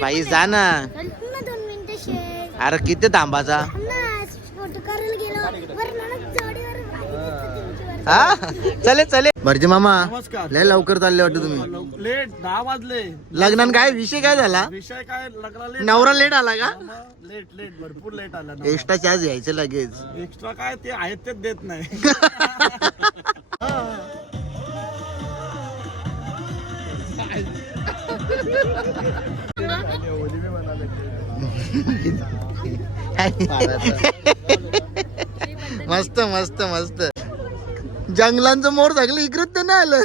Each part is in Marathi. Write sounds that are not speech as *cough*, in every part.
भाई जा ना अरे किती थांबाचा ना फोटो करायला गेलो. वर नाणक जोडीवर हा? चले चले. भरजे मामा नमस्कार. लय लवकर चालले वाटतं तुम्ही. लेट दहा वाजले. लग्नान काय विषय काय झाला? विषय काय? लग्नाला नवरा लेट आला का? लेट लेट भरपूर लेट आला एक्स्ट्रा चार्ज घ्यायचं लगेच. एक्स्ट्रा काय? ते आहेत तेच देत नाही. *laughs* *laughs* मस्त मस्त मस्त. जंगलांचं मोर सगळं इकडे तर नाही आलं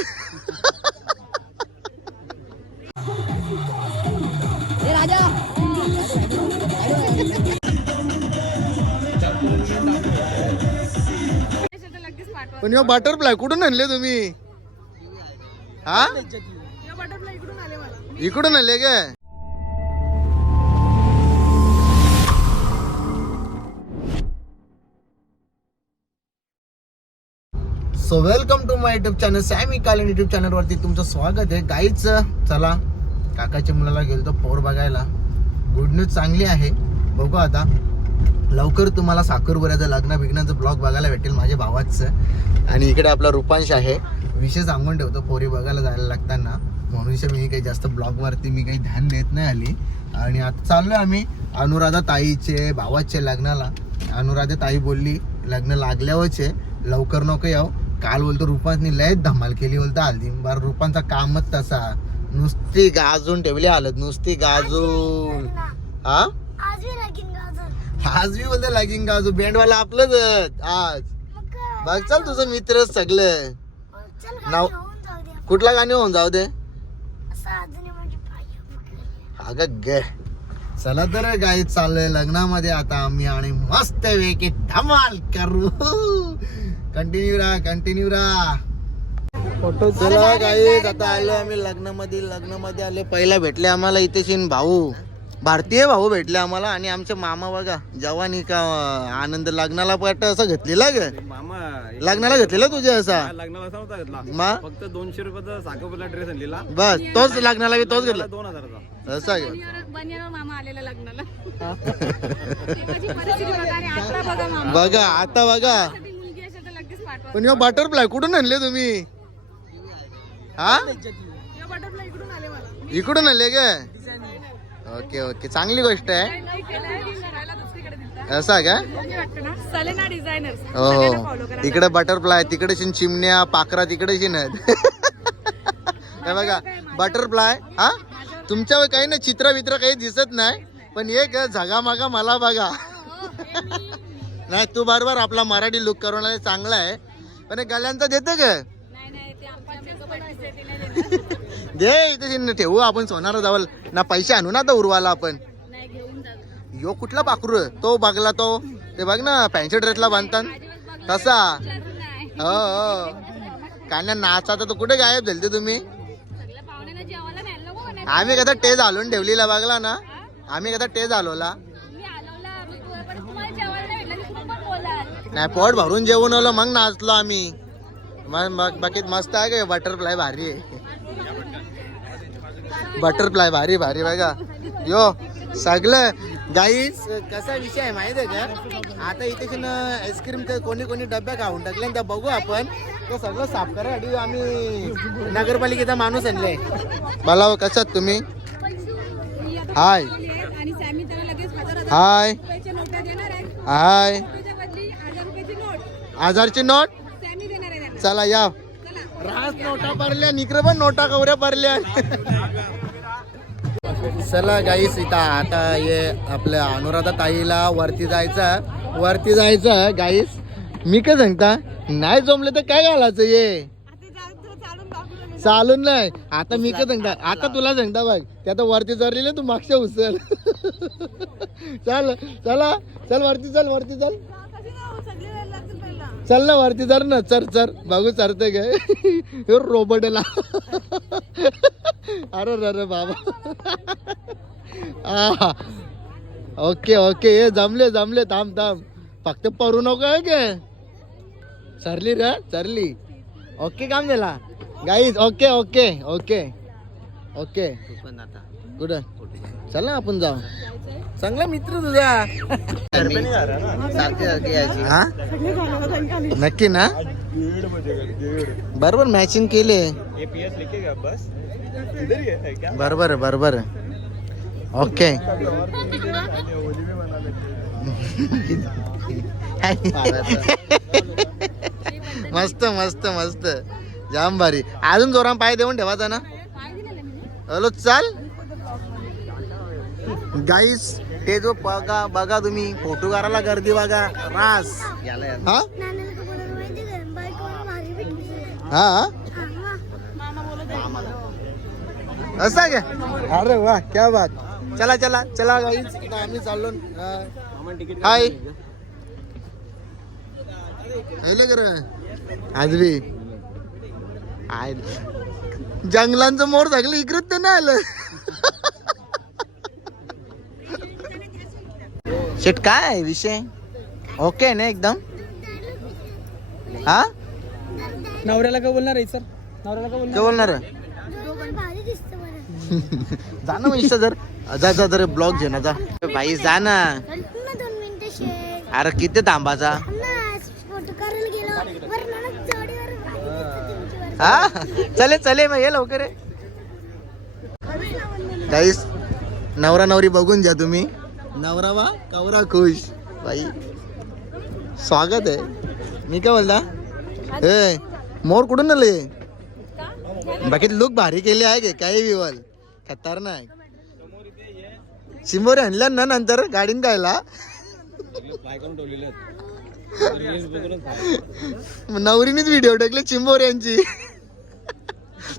पण ह्यो बटरफ्लाय कुठून आणले तुम्ही? हा? इकडून आणले का so welcome to my YouTube channel Sammy कालन युट्यूब चॅनलवरती तुमचं स्वागत आहे. गाईच चला काकाच्या मुलाला गेलो पोर बघायला. गुड न्यूज चांगली आहे. बघू आता. लवकर तुम्हाला साखरपुऱ्याचं लग्न बिग्नाचं ब्लॉग बघायला भेटेल माझ्या भावाचं. आणि इकडे आपला रुपांश आहे. विषय सांगून ठेवतो पोरी बघायला जायला लागताना. म्हणून मी काही जास्त ब्लॉगवरती मी काही ध्यान देत नाही आली. आणि आता चाललोय आम्ही अनुराधा ताईचे भावाचे लग्नाला. अनुराधा ताई बोलली लग्न लागल्यावरचे. लवकर नको याव काल बोलतो रुपांनी लयच धमाल केली बोलतो हल्दी बरं रुपांचा कामच तसा. नुसती गाजून ठेवली हालत नुसती गाजून. हा? आज मी बोलतो लगीन गाजू बँडवाला आपलंच आज? बघ चल तुझं मित्र सगळं. चल नाव- कुठला गाणी होऊन जाऊ दे. अगं गे. चला तर गाई चाललोय लग्नामध्ये आता आम्ही आणि मस्त पैकी धमाल करू. कंटिन्यू राहा कंटिन्यू राहा चला गाईज आता आलो आम्ही लग्नामध्ये लग्नामध्ये आले. पहिला भेटले आम्हाला इथे शिन भाऊ. भारतीय भाऊ भेटले आम्हाला आणि आमचे मामा बघा जवानी का आनंद लग्नाला पट असं घेतलेला ग. मामा लग्नाला घेतलेला तुझ्या असा? लग्नाला असा होता घेतला. फक्त दोनशे रुपयाचा ड्रेस आणलेला. बस तोच लग्नाला बी तोच घेतला. दोन हजाराचा. असा मामा आलेला लग्नाला. *laughs* *laughs* त्याची परिस्थिती बघा आणि आता बघा मामा. बघा आता बघा. पण यो बटरफ्लाय कुठून आणले तुम्ही? हा? बटरफ्लाय इकडून आले मला इकडून आणले का ओके ओके चांगली गोष्ट आहे. असं असा का? हो हो. इकडे बटरफ्लाय तिकडे चिमण्या पाखरा तिकडे शिन हे बघा बटरफ्लाय हा? तुमच्यावर काही ना चित्र वित्र काही दिसत नाही पण एक झगामागा मला बघा. नाही तू बरोबर आपला मराठी लुक करून चांगला आहे. पण गल्यांचा देतं का? नाही नाही ते आमच्या मेकअप आर्टिस्ट नाही देणार दे इथे ठेवू आपण सोनार जावल ना पैसे आणू ना आता उरवाला आपण. नाही घेऊन जातो यो कुठला पाखरू तो बघला तो. ते बघ ना पॅन्ट ड्रेसला बांधतात. तसा. *laughs* हो हो. काय ना नाचाचा तर कुठे गायब झाले तुम्ही. आम्ही कदा टेज घालून ठेवलेला बघला ना. आम्ही कदा टेज घालवला मी आलोला मी तू- पण तुम्हाला जेवायला नाही भेटलं की तुम्ही पण बोलाल नाही पोट भरून जेवून आलो मग नाचलो आम्ही. मग मग बाकी मस्त आहे का? बटरफ्लाय भारी आहे. बटरफ्लाय भारी भारी बघा. यो सगळं. गाई कसा विषय आहे माहिती आहे का? आता इथे आईस्क्रीम कोणी कोणी डब्या खाऊन टाकले त्या बघू आपण. तो सगळं साफ करायसाठी आम्ही नगरपालिकेचा माणूस आणले मला कसं तुम्ही? हाय. हाय. हाय. नोट? आजारची नोट चला या. रास नोटा भरल्या निकर पण नोटा कवऱ्या भरल्या. चला गाईस इथं आता ये आपल्या अनुराधा ताईला वरती जायचं. वरती जायचं गाईस मी काय सांगता नाही जमलं तर काय घालायचं ये चालून नाही. आता मी काय सांगता आता तुला सांगता बघ ते आता वरती चरलेले तू मागच्या उचल. *laughs* चल चला चल वरती चल वरती चल कशी जाऊ? सगळी वेळ लागतील पहिला. चल ना वरती चर ना चर चर बघू चरते काय *laughs* रोबोटला *laughs* अरे अरे बाबा. *laughs* Okay okay. हे जमले जमले. थांब थांब. फक्त परू नको आहे के. सरली रे सरली ओके काम झाला. Guys okay okay okay. Okay. कुठं? चल ना आपण जाऊ. चांगला मित्र तुझा. सारखे यायची. हा? नक्की ना? बरोबर मॅचिंग केले. बरोबर बरोबर ओके मस्त मस्त मस्त. जाम भारी. अजून जोरान पाय देऊन ठेवायचा ना हॅलो चाल. गाईस ते जो बघा बघा तुम्ही फोटोकाराला गर्दी बघा. रास. हा? हा हा? मग असा का? अरे वा क्या बात. चला चला चला गाईच आता आम्ही चाललो हाय कर आजवी आय. जंगलांचं मोर सगळं इकडं तर नाही आलं. शेट काय आहे विषय? ओके ना एकदम? हा? नवऱ्याला काय बोलणार आहे सर? नवऱ्याला काय बोलणार *laughs* जा ना मग जर. जा जा जर ब्लॉग घे ना जा. भाई जा ना. अरे किती थांबाचा. हा? चले चले मग ये लवकर. काहीच नवरा नवरी बघून घ्या तुम्ही. नवरा वा कवरा खुश. बाई स्वागत आहे. मी काय बोलता ए मोर कुठून आले? बाकी लुक भारी केले आहे के काही विवल खतरनाक. चिंबोरे आणल्या ना नंतर गाडीन कायला नवरीनेच व्हिडिओ टाकले चिंबोर यांची.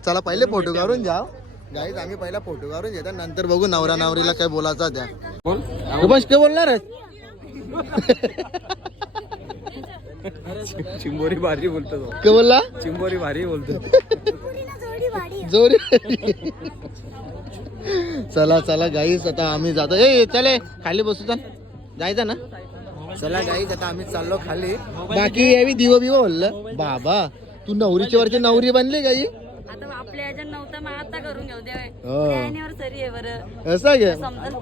चला पहिले फोटो काढून जा गाईज आम्ही पहिला फोटो काढून घेतात नंतर बघू नवरा नवरीला काय बोलायचा त्या. कोण? रुपंश काय बोलणार? *laughs* चिंबोरी भारी बोलतो काय बोलला? चिंबोरी भारी बोलतो. जोरी. चला चला गाईस आता आम्ही जातो. ए चले खाली बसू जायचं ना. चला गाईस आता आम्ही चाललो खाली. बाकी यावी दिव बिव बोललं. बाबा तू नवरीच्या वरची नवरी बनली गाई आता आपल्या ह्याच्यात नव्हता मग आता करून घेऊ दे हो. अॅनिव्हर्सरी आहे बरं. असं घे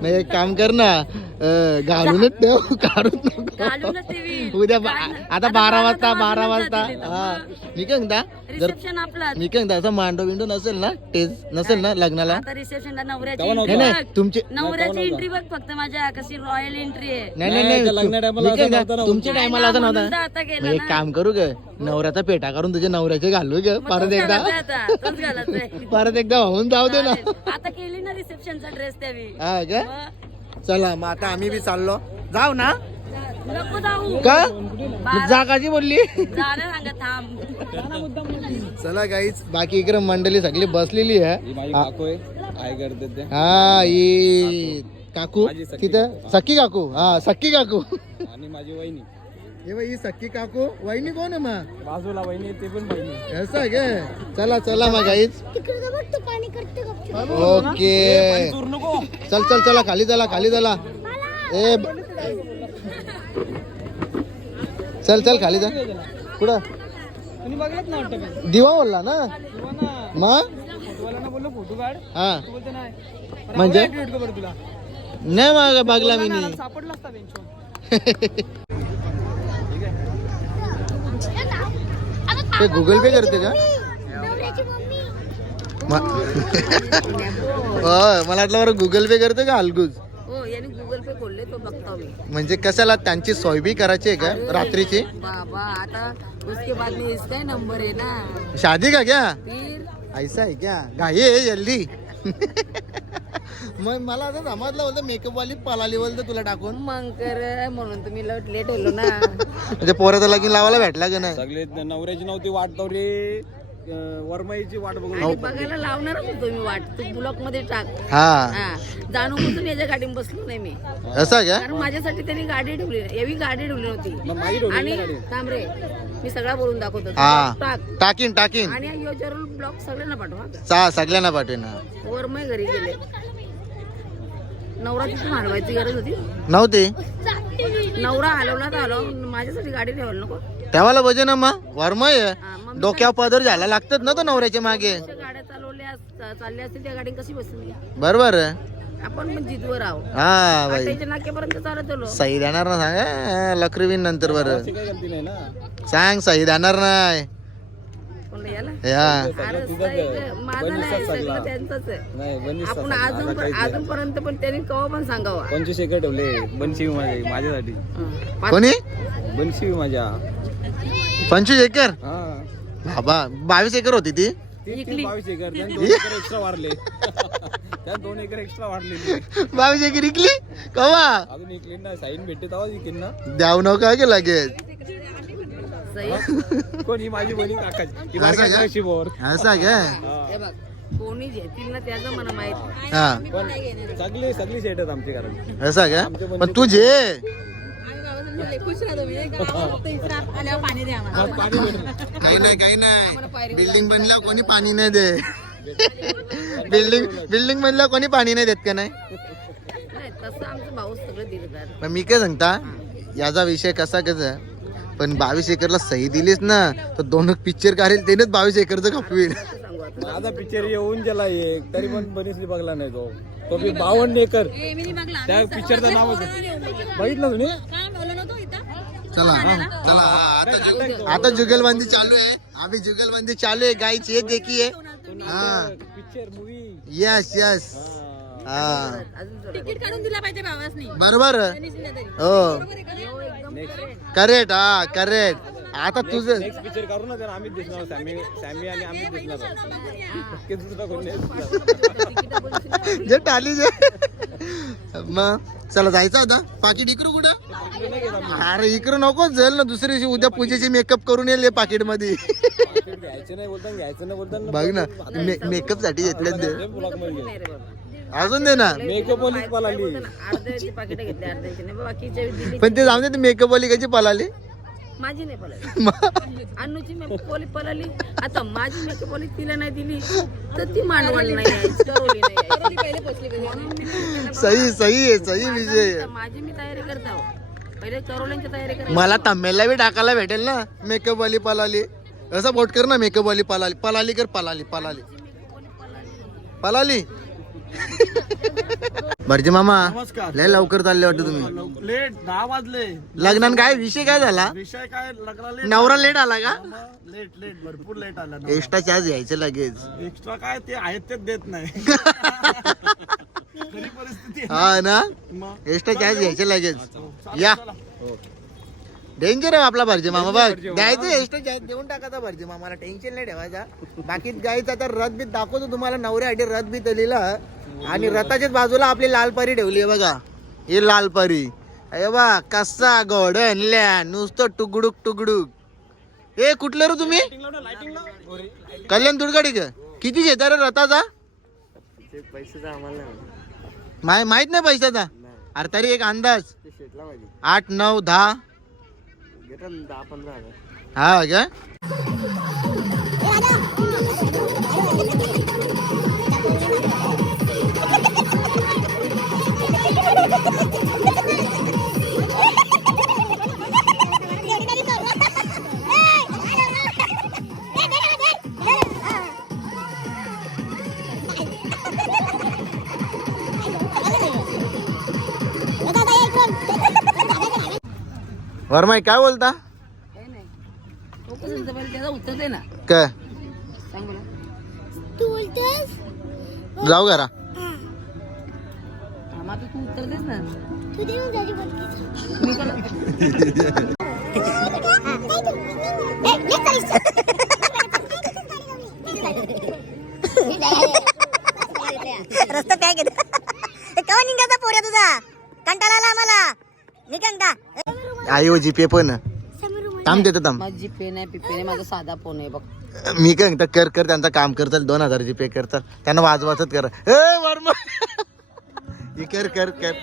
नाही एक काम कर ना अं, घालूनच ठेव काढून नको. घालूनच ठेवी उद्या बा- आता बारा वाजता बारा वाजता. हा. मी काय म्हणता जर रिसेप्शन आपला मी काय म्हणता असं मांडो बिंडो नसेल ना? टेज नसेल ना लग्नाला? आता रिसेप्शनला नवऱ्याची नाही entry नाही बघ. तुमची नवऱ्याची एंट्री बघ फक्त माझ्या कशी रॉयल एंट्री आहे. नाही नाही नाही तू- मी काय म्हणता, तुमच्या टायमाला असं म्हणून तर नव्हता आता केलं मग एक ना. काम करू ग. नवऱ्याचा पेटा करून तुझ्या नवऱ्याचे घालू ग. परत एकदा. *laughs* परत एकदा होऊन जाऊ दे ना. आता केली ना रिसेप्शनचा ड्रेस त्यावी. हा का? चला मग आता आम्ही बी चाललो. जाऊ ना. नको जाऊ. का? मग जा काची बोलली चला गाईच बाकी इकडे मंडळी सगळी बसलेली आहे. माझी हा. हा, ही काकू. तिथं सख्खी काकू. हा सख्खी काकू. आणि माझी वहिनी. हे बाई ही सख्खी काकू. वहिनी कोण आहे मग? बाजूला वहिनी ते पण बहिणी असं आहे का चला चला मग गाईच तिकडे का बघ तू पाणी करते गपचूप. ओके. चल चल चला खाली चला खाली चला. ए ब- चल चल खाली जा. कुठं? तुम्ही बघलत ना वाटतं दिवा बोलला ना? किंवा ना. मग? बोला ना बोललो फोटो काढ. हा. तू बोलते नाही. म्हणजे? ट्विट का बरं तुला? नाही मग बघला मी. सापडला असता बेंचवर *laughs* ते गुगल पे करते का? *laughs* मला वाटलं बरं गुगल पे करते का अलगूज? हो याने गुगल पे खोलले तो बघतो मी म्हणजे कशाला त्यांची सोय बी करायची आहे का रात्रीची? बाबा आता उसके बाद में इसका ही नंबर है ना. शादी का क्या? फिर? ऐसा आहे क्या? घाई आहे जल्दी. *laughs* मग मला असं समजलं होतं मेकअप वाली पलाली बोलतं तुला टाकून. मग कर म्हणून तुम्ही लट लेट येलो ना. म्हणजे पोराचं लगीन लावायला भेटला का नाही? सगळे नवऱ्याची नव्हती वाट रे वरमाईची वाट बघून आणि बघायला लावणारच होतो मी वाट. तू ब्लॉकमध्ये टाक. हा. हा. जाणून याच्या गाडीत बसलो नाही मी. असं का? कारण माझ्यासाठी त्यांनी गाडी ठेवली. एवी गाडी ठेवली नव्हती. आणि थांब रे. मी सगळा बोलून दाखवतो. हा. टाक. टाकीन टाकीन. आणि ब्लॉक सगळ्यांना पाठवा. चा सगळ्यांना पाठवेन हा. वर मग घरी गेले. नवरा तिथून हलवायची गरज होती. नव्हती? नवरा हलवला तर हलव. माझ्यासाठी गाडी ठेवायला नको. ठेवायला पाहिजे ना मग? वरमय. हा, डोक्यावर पदर झाला. लागतात ना तो नवऱ्याच्या मागे? गाड्या चालवल्या चालल्या असतील त्या गाडी कशी बसून बरोबर आपण पण जिदवर आहोत. हा बाई. आटाईच्या नाक्यापर्यंत चालत आलो. सही देणार ना सांग? लकरीवीन नंतर बरं. अशी काही गलती नाही ना? सांग सही देणार नाही. कोणला याला माझा नाही सगळं त्यांचंच आहे. नाही बनीस आपण अजून पण अजूनपर्यंत पण त्यांनी कवा पण सांगावा. पंचवीस एकर ठेवले. बनशी माझ्या माझ्यासाठी. पाच- कोणी? बनशी माझ्या. पंचवीस एकर? हा. बाबा बावीस एकर होती ती. बावीस एकर. त्यात *laughs* दोन एकर एक्स्ट्रा वाढले. त्यात दोन एकर एक्स्ट्रा वाढलेली. बावीस एकर इकली? कवा? अजून एक ना साईन भेटते तेव्हा इकीन ना. द्याव नका की लगेच? सही कोण? माझी बहिणी काकाची. असं का? काय हे. बघ कोणी घेतील ना त्याचं मला माहीत हा. पण सगळी सगळी सेट आहेत आमच्या घरात असं काय पण तुझे पाणी भेटलं. काही नाही काही नाही. बिल्डिंग बनल्या कोणी पाणी नाही दे. बिल्डिंग बिल्डिंग बनल्या कोणी पाणी नाही देत का नाही? नाही तसं आमचं भाऊ सगळं दिलं पण मी काय सांगता याचा विषय कसा कसा पण बावीस एकरला सही दिलीस ना तर दोन पिक्चर काढेल त्यानेच बावीस एकरचं खपवील सांगू आता माझा पिक्चर येऊन गेला एक तरी पण बनीसली बघला नाही तो. तो बी बावन्न एकर. त्या पिक्चरचं नाव बघितलं तुम्ही? काय बोललो नव्हतो इथं? चला चला हा, आता आता जुगलबंदी चालू आहे. अभी जुगलबंदी चालू आहे गाईची ये देखिए हा. पिक्चर मूवी यस यस हा. अजून जोरात. तिकीट काढून दिला पाहिजे भावासनी. बरोबर. हो. करेक्ट हा करेक्ट. आता तुझं नेक्स्ट पिक्चर करू ना तर आम्हीच दिसणार सॅमी सॅमी आणि आम्हीच दिसणार की दुसरा कोणी नाही दिसणार. जे टाली जे. मग चला जायचं आता. पाकिट इकडं कुठं? अरे इकडं नको जाईल ना दुसऱ्या दिवशी. उद्या पूजेची मेकअप करून येईल पाकिटमध्ये घ्यायचं नाही बोलता घ्यायचं नाही बोलता बघ ना मेकअपसाठी घेतले ते. अजून दे ना. मेकअप वालीच पळाली अर्ध्याची पाकिट घेतली अर्ध्याची नाही बाकीच्या दिली पण ते जाऊन दे मेकअप वाली कशी पळाली माझी नाही पळाली *laughs* अन्नूची मेकअपवाली पळाली आता माझी मेकअपवाली तिला नाही दिली तर ती मांडवण नाही यायची, करवली नाही यायची. म्हणून मी तिला सही सही आहे सही आहे. आता माझी मी तयारी करत आहो. पहिले करवल्यांची तयारी करायची. मला तम्मेला बी टाकायला भेटेल ना मेकअप वाली पलाली. असं बोट कर ना मेकअप वाली पलाली. पलाली कर पलाली पलाली. पलाली? *laughs* भरजे मामा. लय लवकर चालले वाटतं तुम्ही. लेट दहा वाजले. लग्नान काय विषय काय झाला? विषय काय लग्नाला नवरा लेट आला का? लेट लेट भरपूर लेट आला एक्स्ट्रा चार्ज घ्यायचे लगेच. एक्स्ट्रा काय ते आहेत तेच देत नाही. *laughs* खरी परिस्थिती हा ना? मग एक्स्ट्रा चार्ज घ्यायचे लगेच. या. डेंजर आहे आपला भरजे मामा बघ. द्यायचं एक्स्ट्रा देऊन टाकायचा भरजे मामाला. टेन्शन नाही ठेवायचा. बाकी जायचं तर रथ बीत दाखवतो तुम्हाला नवऱ्यासाठी रथ बीत दिलेला आणि रथाच्याच बाजूला आपली लाल परी ठेवली आहे बघा. ही लाल परी. अरे बा कसा घोडणल्या नुसतं टुगडुक टुगडुक. ए कुठलं रे तुम्ही? कल्याण दुर्गाडी किती घेता रे रथाचा? माहीत. नाही पैशाचा? अरे तरी एक अंदाज. आठ नऊ दहा. हा का वरमाई काय बोलता? काही नाही. तो कसं तिथं पहिले त्याचा उत्तर दे ना. काय? तू बोलतोस? जाऊ घरा. मग आता तू उत्तर देस ना. तू दे रस्ता काय केलं. कवा निघायचा पोऱ्या तुझा? कंटाळा आला आम्हाला. निघंटा आई हो जीपे पण थांब देतो थांब. माझी पेन आहे पिपेन आहे माझा साधा फोन आहे बघ. मी काय म्हणतो, कर कर त्यांचं काम करतात दोन हजार जीपे करतात. त्यांना वाजवाचत कर. ए वर्मा! *laughs* हे कर कर कर.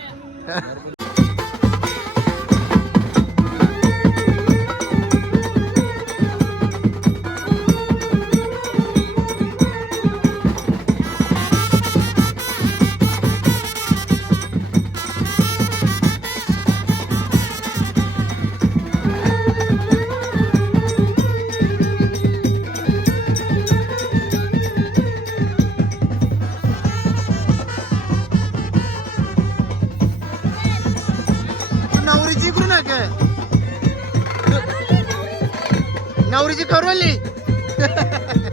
ना नका नवरीची करवली *laughs*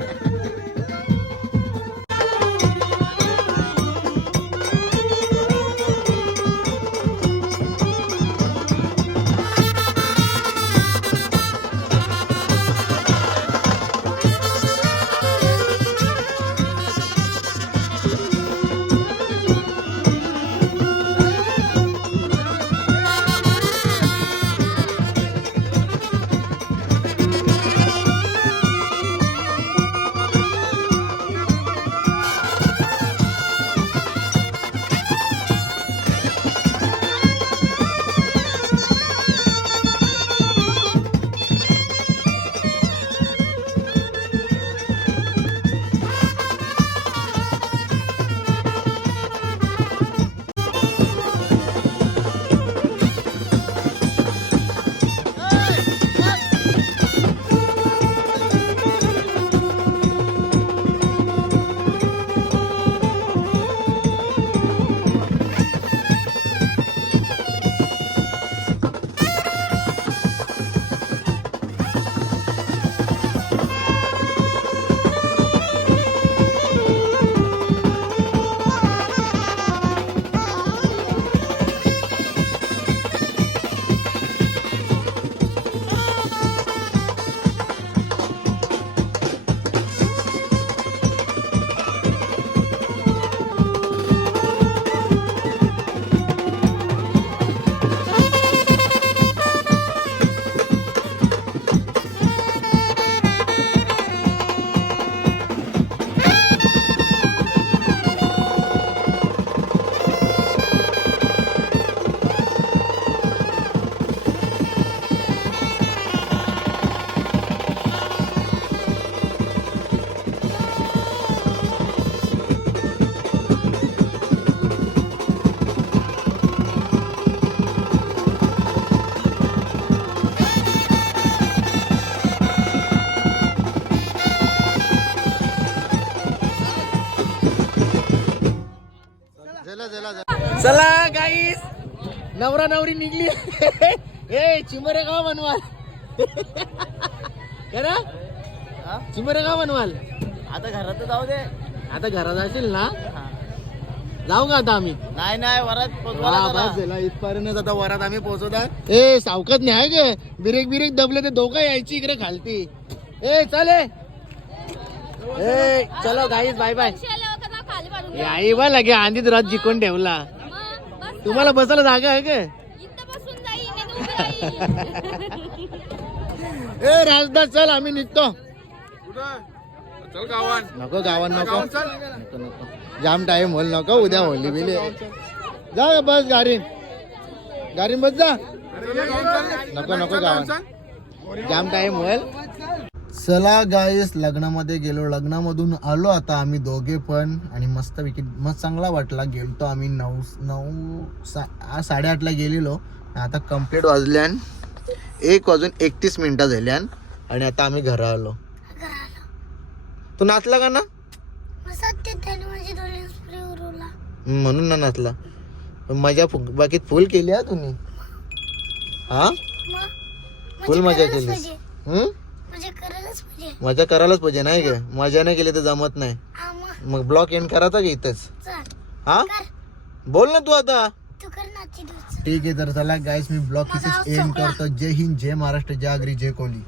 चला चला चला. चला गाईस नवरा नवरी निघली. ए चिमरे गाव बनवाल करा चिमरे गाव बनवाल. आता घरात जाऊ दे. आता घरात असेल ना? जाऊ का आता आम्ही? नाही नाही वरात इथपर्यंत आता वरात आम्ही पोहोचत आहे ए सावकत नाही आहे गे. बिरेक बिरेक दबले ते दोघं यायची इकडे खालती. ए चले ए. चलो गाईस बाय बाय आई बा लगे आधीच रथ जिंकून ठेवला. तुम्हाला बसायला जागा आहे का. ए राजदास चल आम्ही निघतो. गावान नको गावात नको. नको नको. जाम टाइम होल नको. उद्या होली बिली. जा बस गाडीन गाडीन बस जा. नको नको गावात. जाम टाइम होईल. चला गाईस लग्नामध्ये गेलो. लग्नामधून आलो आता आम्ही दोघे पण. आणि मस्त पैकी मस्त चांगला वाटला. गेलतो आम्ही नऊ नऊ सा साडेआठला गेलेलो. आता कंप्लीट वाजल्यान एक वाजून एकतीस मिनिटं झाल्यान आणि आता आम्ही घरा आलो तू नाचला का ना? म्हणून ना नाचला. मजा बाकी फुल केली हा तुम्ही? हा? फुल मजा पाहिजे. हम्म? म्हणजे मजा करायलाच पाहिजे नाही का? मजा नाही केली तर जमत नाही. मग ब्लॉक एंड करायचा का इथंच. हा? बोल ना तू आता. ठीक आहे तर चला गाईस मी ब्लॉग इथेच एंड करतो. जय हिंद जय महाराष्ट्र जय आगरी जय कोहली